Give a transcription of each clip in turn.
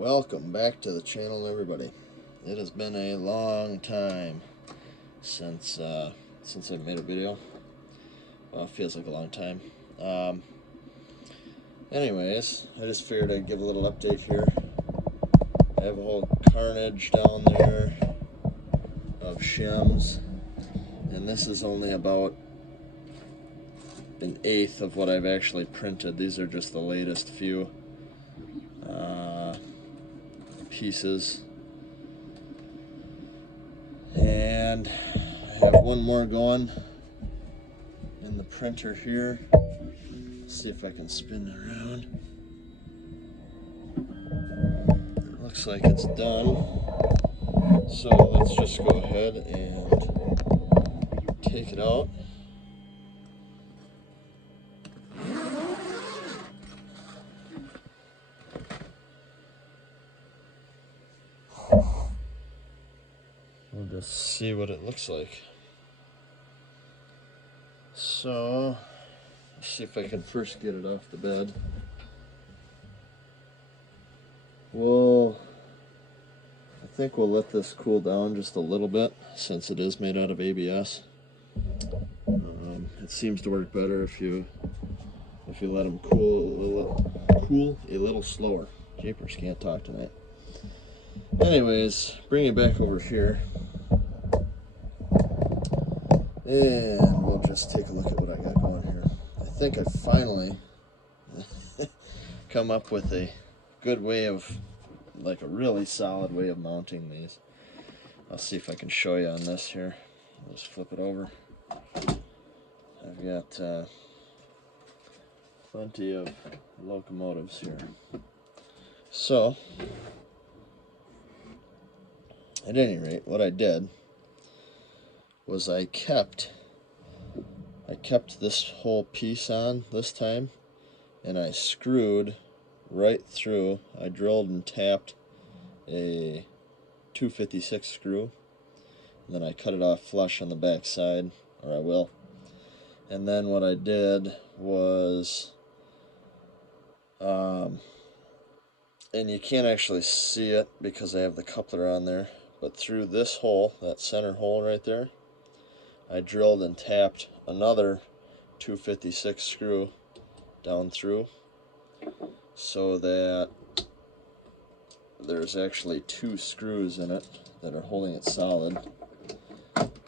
Welcome back to the channel, everybody. It has been a long time since I've made a video. Well, it feels like a long time. Anyways, I just figured I'd give a little update here. I have a whole carnage down there of shims, and this is only about an eighth of what I've actually printed. These are just the latest few pieces, and I have one more going in the printer here. Let's see if I can spin it around. It looks like it's done, so let's just go ahead and take it out. We'll just see what it looks like. So, let's see if I can first get it off the bed. I think we'll let this cool down just a little bit since it is made out of ABS. It seems to work better if you let them cool a little slower. Jeepers, can't talk tonight. Anyways, bring it back over here, and we'll just take a look at what I got going here. I think I finally come up with a good way of, like a really solid way of mounting these. I'll see if I can show you on this here. I'll just flip it over. I've got plenty of locomotives here. So, at any rate, what I did was I kept this whole piece on this time, and I screwed right through. I drilled and tapped a 256 screw, and then I cut it off flush on the back side, or I will. And then what I did was, and you can't actually see it because I have the coupler on there, but through this hole, that center hole right there, I drilled and tapped another 256 screw down through, so that there's actually two screws in it that are holding it solid,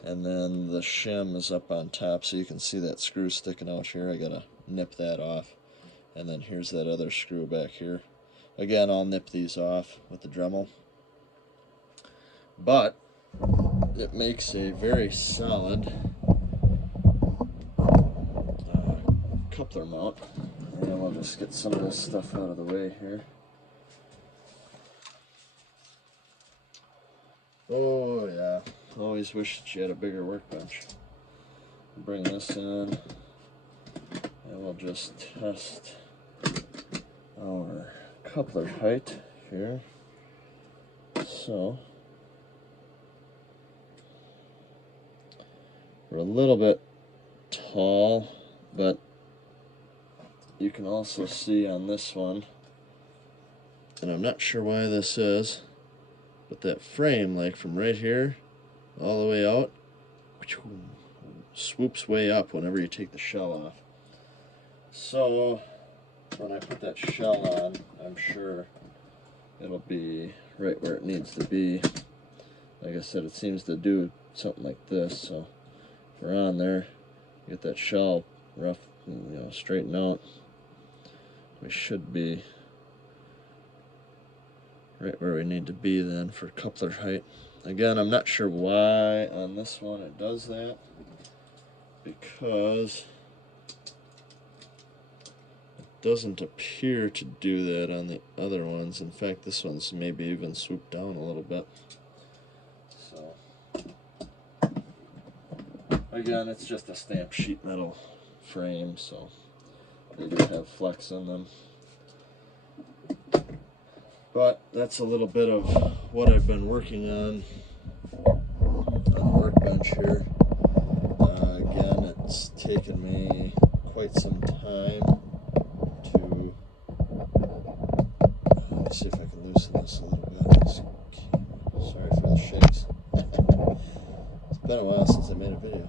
and then the shim is up on top, so you can see that screw sticking out here. I gotta nip that off, and then here's that other screw back here. Again, I'll nip these off with the Dremel, but it makes a very solid coupler mount. And we'll just get some of this stuff out of the way here. Oh yeah, always wish that you had a bigger workbench. Bring this in, and we'll just test our coupler height here. So we're a little bit tall, but you can also see on this one, and I'm not sure why this is, but that frame, like from right here all the way out, swoops way up whenever you take the shell off. So when I put that shell on, I'm sure it'll be right where it needs to be. Like I said, it seems to do something like this, so if we're on there, get that shell rough, straighten out, we should be right where we need to be then for coupler height. Again, I'm not sure why on this one it does that, because it doesn't appear to do that on the other ones. In fact, this one's maybe even swooped down a little bit. So again, it's just a stamped sheet metal frame, so they do have flex in them. But that's a little bit of what I've been working on the workbench here. Again, it's taken me quite some time to, let me see if I can loosen this a little bit. Sorry for the shakes. It's been a while since I made a video.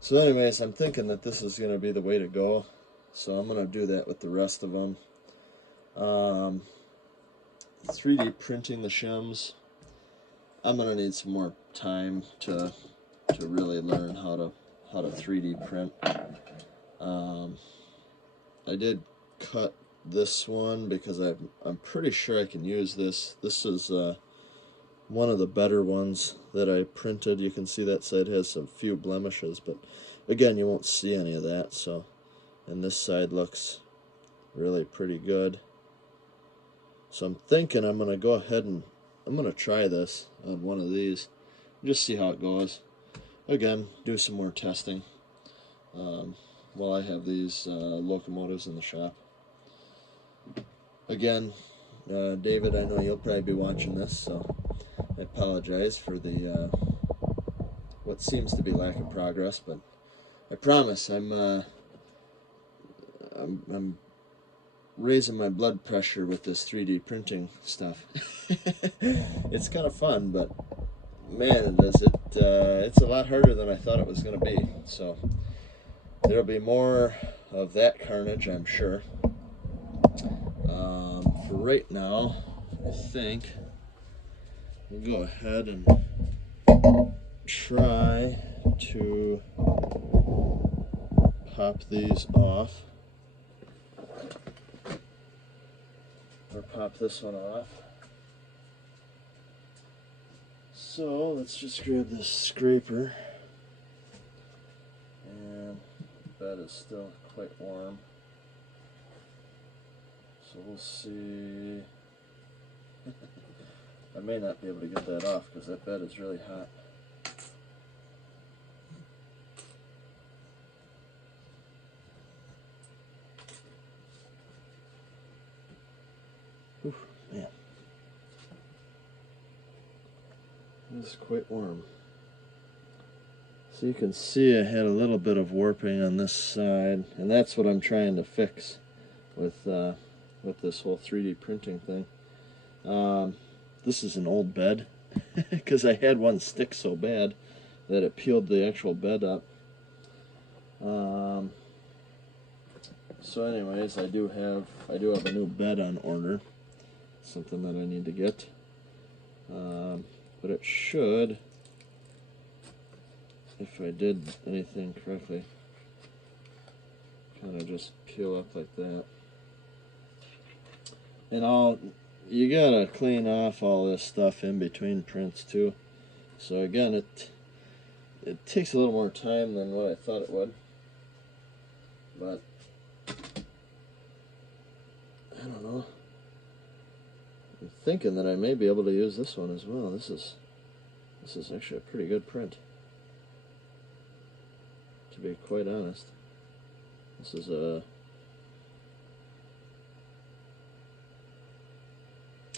So anyways, I'm thinking that this is going to be the way to go. So I'm going to do that with the rest of them. 3D printing the shims. I'm going to need some more time to really learn how to 3D print. I did cut this one because I'm pretty sure I can use this. This is one of the better ones that I printed. You can see that side has a few blemishes, but again, you won't see any of that. So, and this side looks really pretty good. So I'm thinking I'm going to go ahead and I'm going to try this on one of these, just see how it goes. Again, do some more testing while I have these locomotives in the shop. Again, David, I know you'll probably be watching this, so I apologize for the what seems to be lack of progress, but I promise I'm raising my blood pressure with this 3D printing stuff. It's kind of fun, but man, it's a lot harder than I thought it was going to be. So there'll be more of that carnage, I'm sure. For right now, I think we'll go ahead and try to pop these off, or pop this one off. So let's just grab this scraper, and the bed is still quite warm, so we'll see. I may not be able to get that off because that bed is really hot. Whew, man. It's quite warm. So you can see I had a little bit of warping on this side, and that's what I'm trying to fix with this whole 3D printing thing. This is an old bed because I had one stick so bad that it peeled the actual bed up. So anyways, I do have a new bed on order, something that I need to get. But it should, if I did anything correctly, kind of just peel up like that. And you gotta clean off all this stuff in between prints too. So again, it takes a little more time than what I thought it would. But I don't know. I'm thinking that I may be able to use this one as well. This is actually a pretty good print, to be quite honest. This is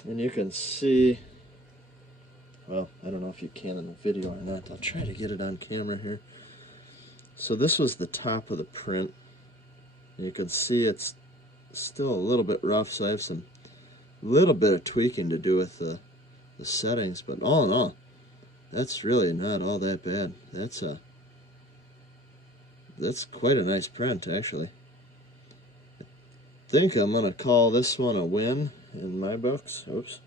and you can see, well, I don't know if you can in the video or not. I'll try to get it on camera here. So this was the top of the print. You can see it's still a little bit rough, so I have some little bit of tweaking to do with the settings, but all in all, that's really not all that bad. That's quite a nice print, actually. I think I'm gonna call this one a win in my books. Oops.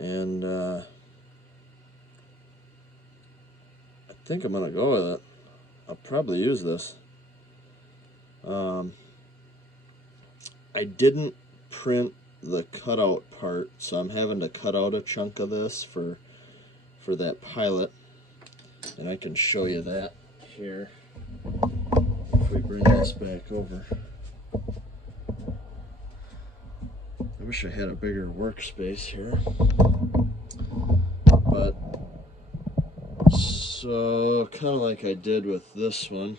And I think I'm gonna go with it. I'll probably use this. I didn't print the cutout part, so I'm having to cut out a chunk of this for that pilot, and I can show you that here if we bring this back over. I wish I had a bigger workspace here, but so kind of like I did with this one,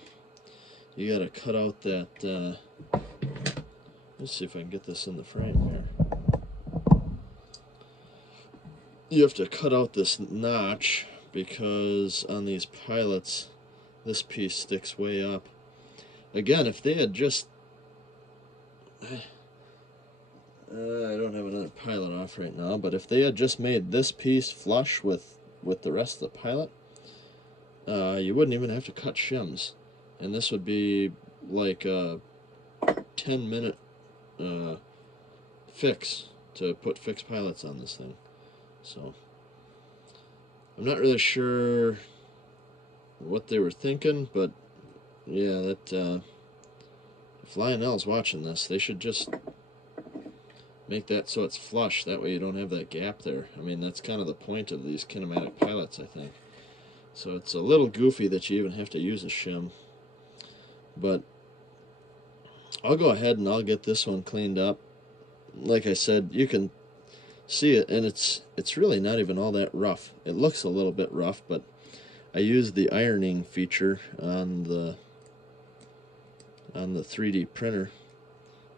you got to cut out that let's see if I can get this in the frame here. You have to cut out this notch because on these pilots this piece sticks way up. Again, if they had just, I don't have another pilot off right now, but if they had just made this piece flush with the rest of the pilot, you wouldn't even have to cut shims, and this would be like a 10-minute fix to put fixed pilots on this thing. So I'm not really sure what they were thinking, but yeah, that if Lionel's watching this, they should just make that so it's flush. That way you don't have that gap there. I mean, that's kind of the point of these kinematic pilots, I think. So it's a little goofy that you even have to use a shim. But I'll go ahead and I'll get this one cleaned up. Like I said, you can see it, and it's really not even all that rough. It looks a little bit rough, but I used the ironing feature on the 3D printer,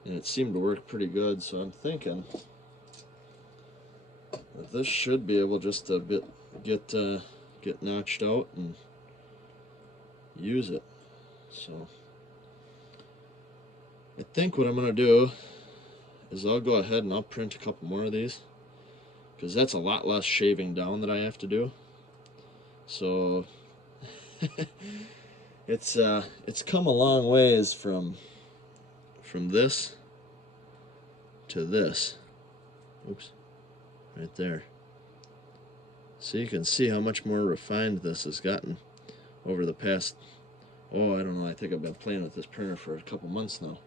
and it seemed to work pretty good. So I'm thinking that this should be able just to get notched out and use it. So I think what I'm gonna do is I'll go ahead and I'll print a couple more of these, because that's a lot less shaving down that I have to do. So it's come a long ways from this to this. Oops, right there. So you can see how much more refined this has gotten over the past, oh, I don't know, I think I've been playing with this printer for a couple months now.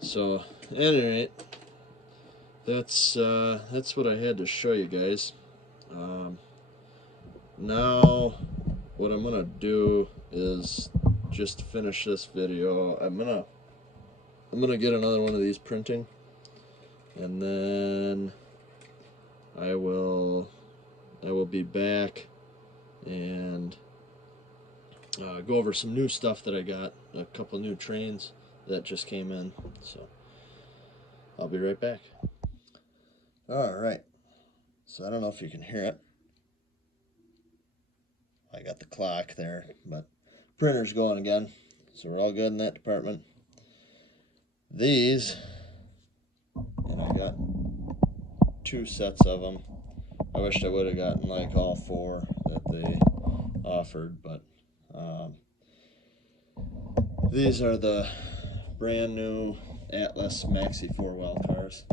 So at any rate, that's what I had to show you guys. Now what I'm gonna do is just finish this video. I'm gonna get another one of these printing, and then I will be back and go over some new stuff that I got, a couple new trains that just came in. So I'll be right back. Alright, so I don't know if you can hear it. I got the clock there, but printer's going again, so we're all good in that department. These, and I got 2 sets of them. I wished I would have gotten like all 4 that they offered, but these are the brand new Atlas Maxi 4-well cars.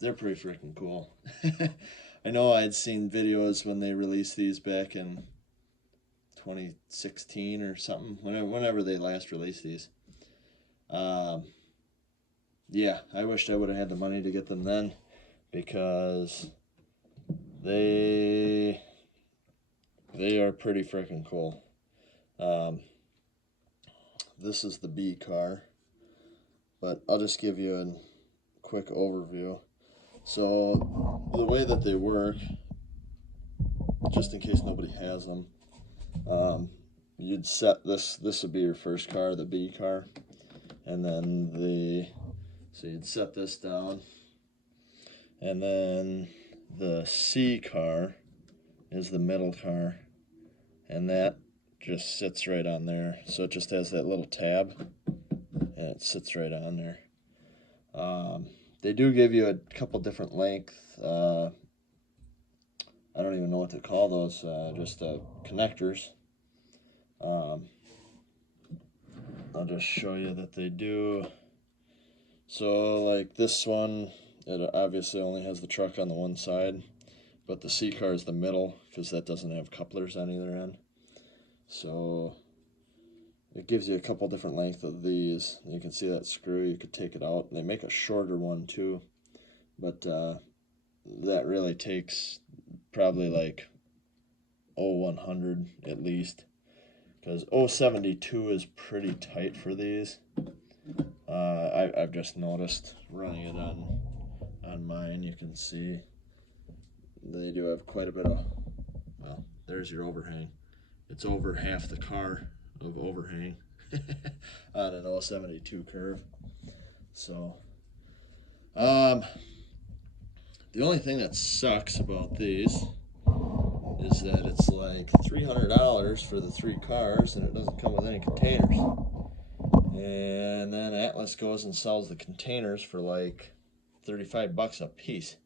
They're pretty freaking cool. I know I had seen videos when they released these back in 2016 or something, whenever they last released these. Yeah, I wished I would have had the money to get them then, because they are pretty freaking cool. This is the B car, but I'll just give you a quick overview. So the way that they work, just in case nobody has them, you'd set this would be your first car, the B car, and then so you'd set this down, and then the C car is the middle car, and that just sits right on there. So it just has that little tab, and it sits right on there. They do give you a couple different length, I don't even know what to call those, just connectors. I'll just show you that they do. So like this one, it obviously only has the truck on the one side, but the C car is the middle, because that doesn't have couplers on either end. So it gives you a couple different lengths of these. You can see that screw, you could take it out. They make a shorter one too, but that really takes probably like 0100 at least, because 072 is pretty tight for these. I've just noticed running it on mine. You can see they do have quite a bit of, well, there's your overhang. It's over half the car of overhang on an 072 curve. So the only thing that sucks about these is that it's like $300 for the 3 cars, and it doesn't come with any containers. And then Atlas goes and sells the containers for like 35 bucks a piece.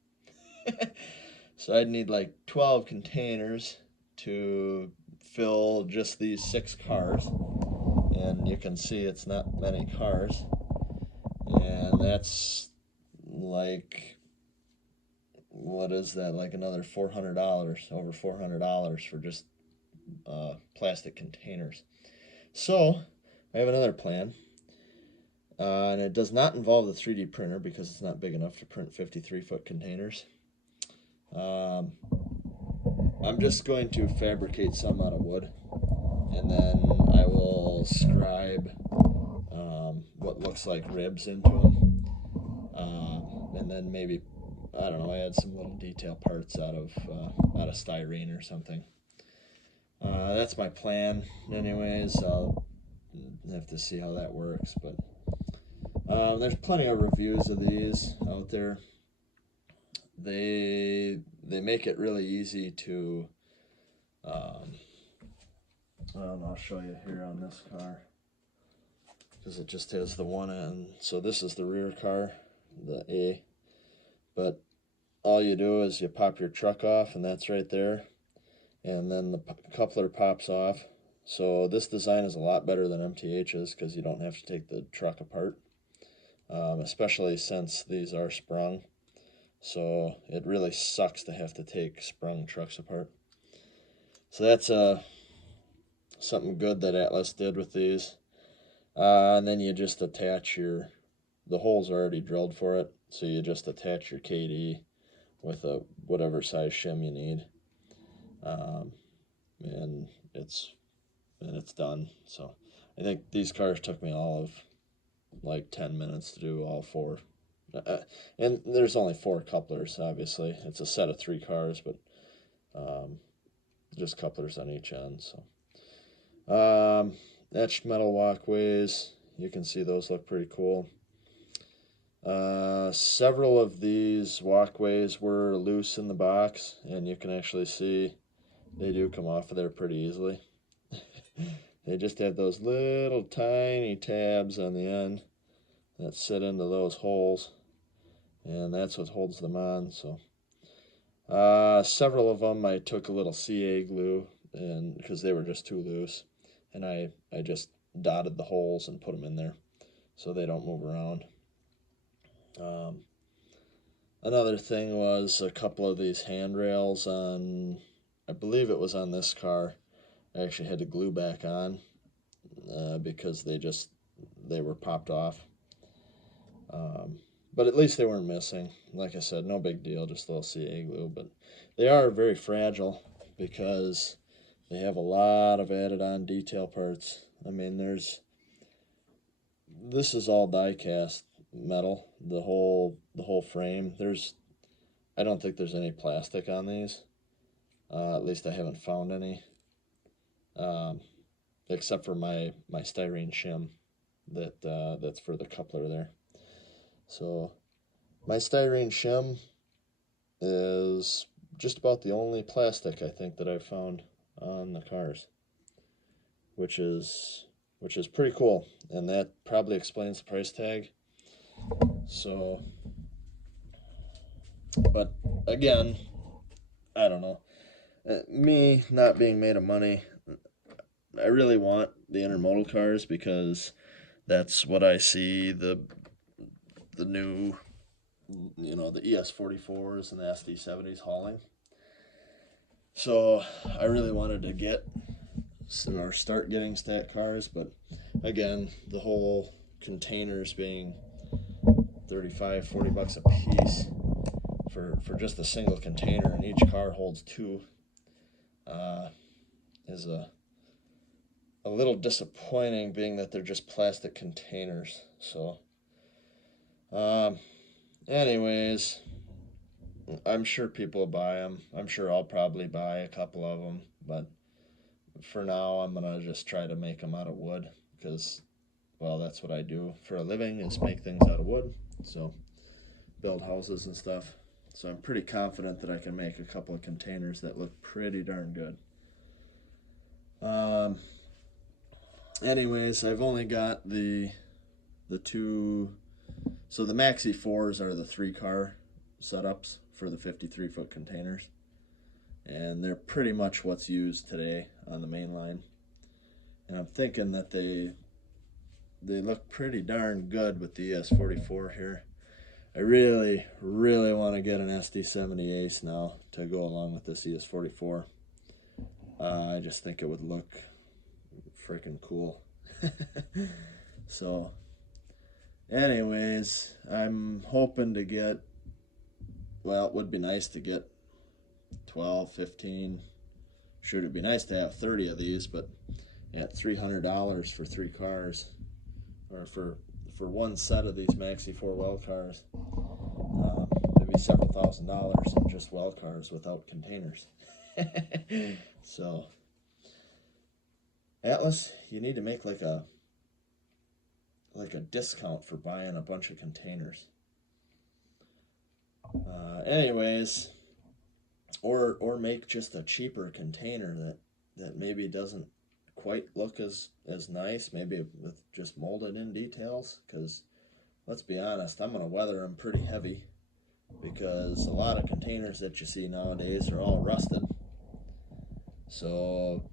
So I'd need like 12 containers to fill just these 6 cars. And you can see it's not many cars. And that's like, what is that? Like another $400, over $400 for just plastic containers. So I have another plan. And it does not involve the 3D printer because it's not big enough to print 53-foot containers. I'm just going to fabricate some out of wood, and then I will scribe what looks like ribs into them, and then maybe, I don't know, add some little detail parts out of styrene or something. That's my plan. Anyways, I'll have to see how that works, but there's plenty of reviews of these out there. They make it really easy to, I'll show you here on this car, because it just has the one end. So this is the rear car, the A, but all you do is you pop your truck off, and that's right there, and then the coupler pops off. So this design is a lot better than MTH's because you don't have to take the truck apart, especially since these are sprung. So it really sucks to have to take sprung trucks apart. So that's something good that Atlas did with these. And then you just attach the holes are already drilled for it, so you just attach your KD with a whatever size shim you need, and it's done. So I think these cars took me all of like 10 minutes to do all 4. And there's only 4 couplers, obviously. It's a set of 3 cars, but just couplers on each end. So etched metal walkways, you can see those look pretty cool. Several of these walkways were loose in the box, and you can actually see they do come off of there pretty easily. They just have those little tiny tabs on the end that sit into those holes, and that's what holds them on. So several of them I took a little CA glue, and because they were just too loose, and I just dotted the holes and put them in there so they don't move around. Another thing was a couple of these handrails on, I believe it was on this car, I actually had to glue back on because they were popped off. But at least they weren't missing. Like I said, no big deal, just a little CA glue. But they are very fragile because they have a lot of added on detail parts. I mean, this is all die cast metal, the whole frame. I don't think there's any plastic on these. At least I haven't found any, except for my styrene shim that's for the coupler there. So my styrene shim is just about the only plastic I think that I've found on the cars, which is pretty cool, and that probably explains the price tag. So, but again, I don't know. Me not being made of money, I really want the intermodal cars because that's what I see the new, the ES44s and the SD70s hauling. So I really wanted to get or start getting stack cars, but again, the whole containers being 35, 40 bucks a piece for just a single container, and each car holds 2, is a little disappointing, being that they're just plastic containers. So anyways, I'm sure people will buy them. I'm sure I'll probably buy a couple of them, but for now I'm gonna just try to make them out of wood because, well, that's what I do for a living, is make things out of wood. So build houses and stuff. So I'm pretty confident that I can make a couple of containers that look pretty darn good. anyways, I've only got the two. So the Maxi 4s are the 3-car setups for the 53-foot containers, and they're pretty much what's used today on the main line. And I'm thinking that they look pretty darn good with the ES44 here. I really, really want to get an SD70 Ace now to go along with this ES44. I just think it would look freaking cool. So, anyways, I'm hoping to get, well, it would be nice to get 12, 15. Sure, it'd be nice to have 30 of these, but at $300 for 3 cars, or for one set of these Maxi 4 well cars, maybe several $1,000s in just well cars without containers. So, Atlas, you need to make like a discount for buying a bunch of containers. Anyways, or make just a cheaper container that maybe doesn't quite look as nice, maybe with just molded in details, because let's be honest, I'm going to weather them pretty heavy, because a lot of containers that you see nowadays are all rusted. So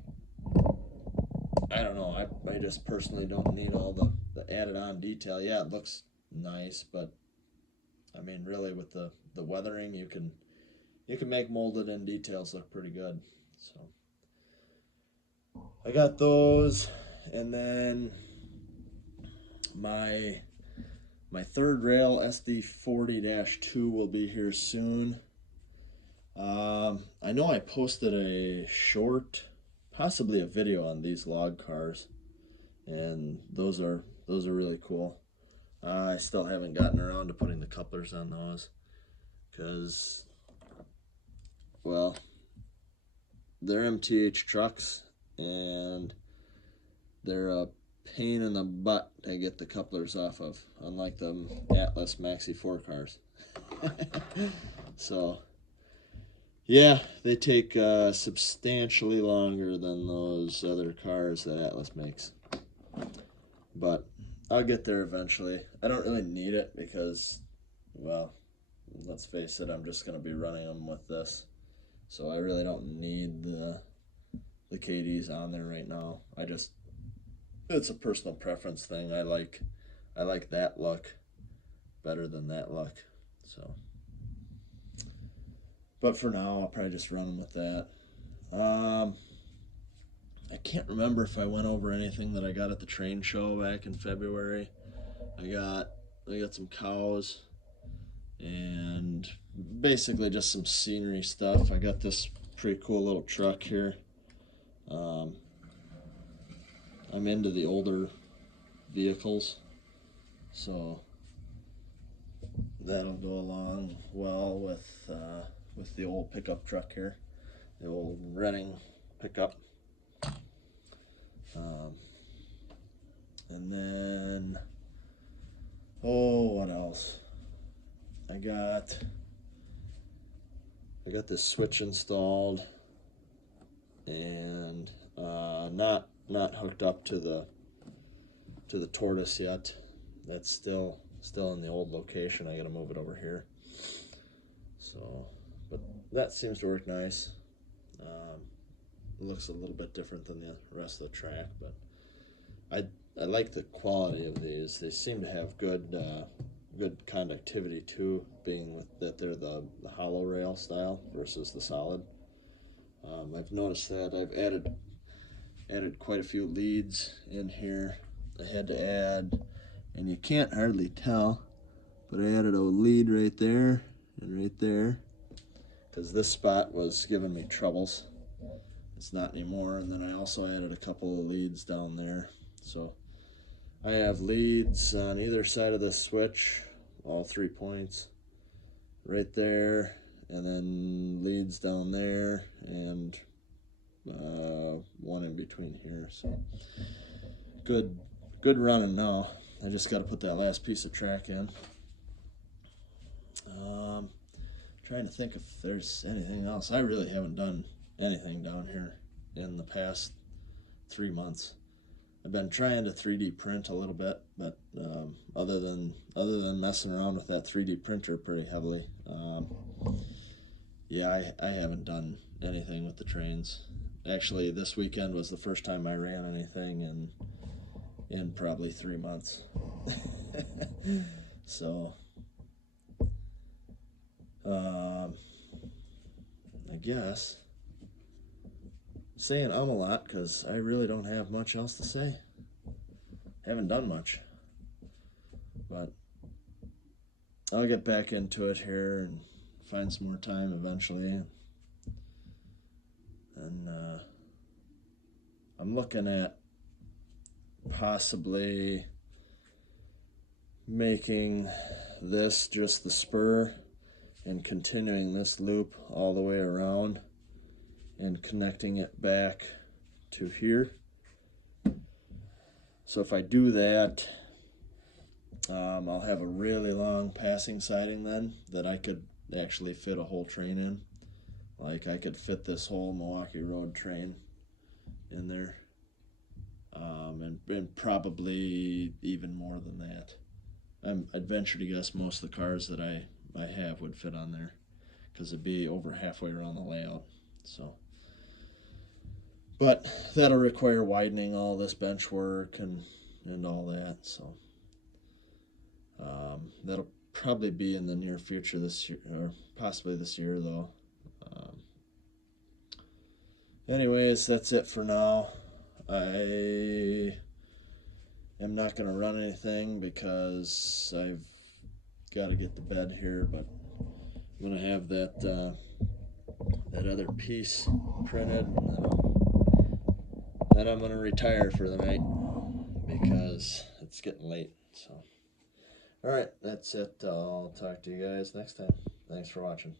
I don't know, I just personally don't need all the added on detail. Yeah, it looks nice, but I mean, really, with the weathering, you can make molded in details look pretty good. So I got those, and then my third rail SD40-2 will be here soon. I know I posted a short, possibly a video on these log cars, and those are really cool. I still haven't gotten around to putting the couplers on those, because, well, they're MTH trucks, and they're a pain in the butt to get the couplers off of, unlike the Atlas Maxi 4 cars. So, yeah, they take substantially longer than those other cars that Atlas makes. But I'll get there eventually. I don't really need it because, well, let's face it, I'm just going to be running them with this. So I really don't need the KDs on there right now. It's a personal preference thing. I like that look better than that look. So, but for now, I'll probably just run them with that. I can't remember if I went over anything that I got at the train show back in February. I got some cows and basically just some scenery stuff. I got this pretty cool little truck here. I'm into the older vehicles, so that'll go along well with the old pickup truck here, the old Redding pickup. And then, what else? I got this switch installed, and not hooked up to the Tortoise yet. That's still in the old location. I gotta move it over here. So, but that seems to work nice. It looks a little bit different than the rest of the track, but I like the quality of these. They seem to have good conductivity too, being that they're the hollow rail style versus the solid. I've noticed that I've added quite a few leads in here. I had to add, and you can't hardly tell, but I added a lead right there and right there, because this spot was giving me troubles. It's not anymore. And then I also added a couple of leads down there. So I have leads on either side of the switch, all 3 points, right there, and then leads down there, and one in between here. So good running now. I just got to put that last piece of track in. Trying to think if there's anything else. I really haven't done anything down here in the past 3 months. I've been trying to 3D print a little bit, but other than messing around with that 3D printer pretty heavily, yeah, I haven't done anything with the trains. Actually, this weekend was the first time I ran anything in probably 3 months. So, I guess saying a lot because I really don't have much else to say. Haven't done much, but I'll get back into it here and find some more time eventually. And I'm looking at possibly making this just the spur and continuing this loop all the way around and connecting it back to here. So if I do that, I'll have a really long passing siding then that I could actually fit a whole train in. Like I could fit this whole Milwaukee Road train in there, and probably even more than that. I'd venture to guess most of the cars that I have would fit on there because it'd be over halfway around the layout. So, but that'll require widening all this bench work and all that. So that'll probably be in the near future this year, or possibly this year though. Anyways, that's it for now. I am not going to run anything because I've got to get to bed here, but I'm going to have that other piece printed, and then I'm going to retire for the night because it's getting late. So, all right, that's it. I'll talk to you guys next time. Thanks for watching.